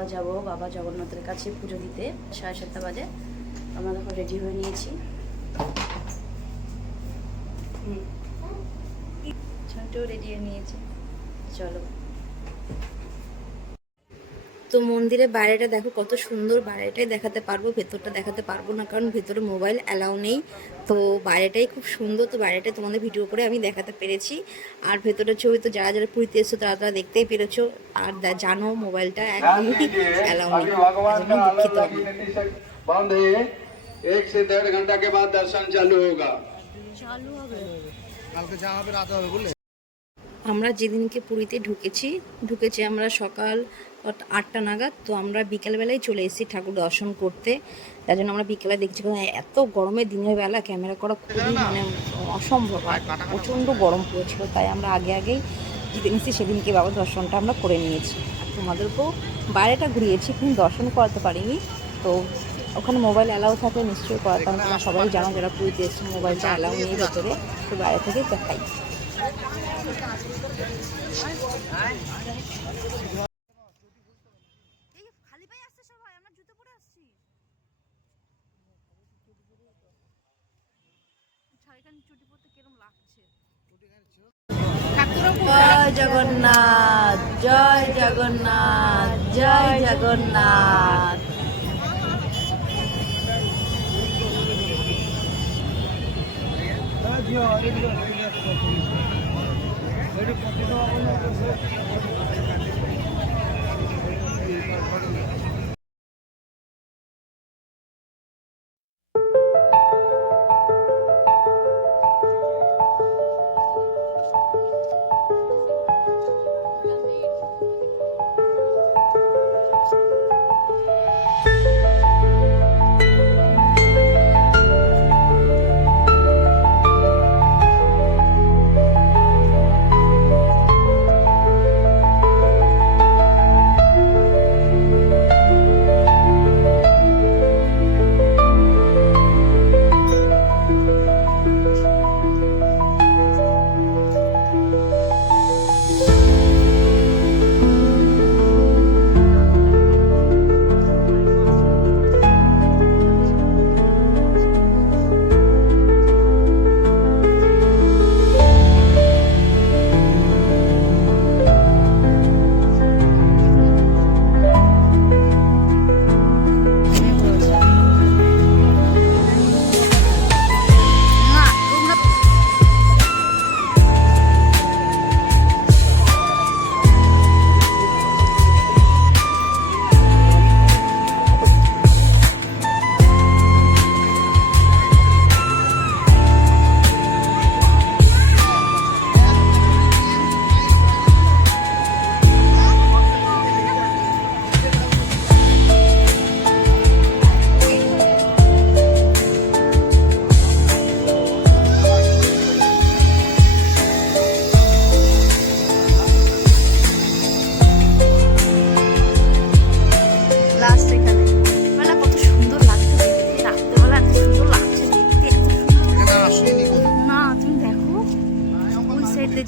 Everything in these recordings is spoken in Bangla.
আমরা যাব বাবা জগন্নাথের কাছে পুজো দিতে 7:30 বাজে। আমরা তখন রেডি হয়ে নিয়েছি। ছোট রেডি হয়ে নিয়েছে, চলো। তো মন্দিরের বাইরেটা দেখো কত সুন্দর, বাইরেটাই দেখাতে পারবো, ভেতরটা দেখাতে পারবো না কারণ ভেতরে মোবাইল অ্যালাউ নেই। তো বাইরেটাই খুব সুন্দর, তো বাইরেটাই তোমাদের ভিডিও করে আমি দেখাতে পেরেছি। আর ভেতরের ছবি তো যারা যারা পুরীতে এসছো তারা দেখতেই পেরেছো। আর জানো মোবাইলটা একদমই অ্যালাউ নেই, দুঃখিত আমি। 1 से 1.5 घंटा के बाद दर्शन चालू होगा। চালু হবে কালকে যা হবে রাতে হবে বুঝলে। আমরা যেদিনকে পুরীতে ঢুকেছি আমরা সকাল 8টা নাগাদ। তো আমরা বিকেলবেলায় চলে এসেছি ঠাকুর দর্শন করতে। তার জন্য আমরা বিকেলে দেখছি এত গরমে দিনের বেলা ক্যামেরা করা খুবই অসম্ভব, প্রচণ্ড গরম পড়েছিল। তাই আমরা আগেই যেদিন এসেছি সেদিনকে বাবার দর্শনটা আমরা করে নিয়েছি। আর তোমাদেরকেও বাইরেটা ঘুরিয়েছি, কিন্তু দর্শন করাতে পারিনি। তো ওখানে মোবাইল অ্যালাউ থাকে নিশ্চয়ই করাতাম, তোমরা সবাই জানো যারা পুরীতে এসেছে মোবাইলটা অ্যালাউ নেই ভেতরে। তো বাইরে থেকে দেখাই। খালি পায়ে আসছে সবাই, আমরা জুতো পরে আসছি। চুটি পরতে কিরকম লাগছে। জয় জগন্নাথ, জয় জগন্নাথ, জয় জগন্নাথ।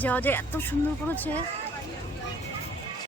যাওয়া যায়, এত সুন্দর করেছে।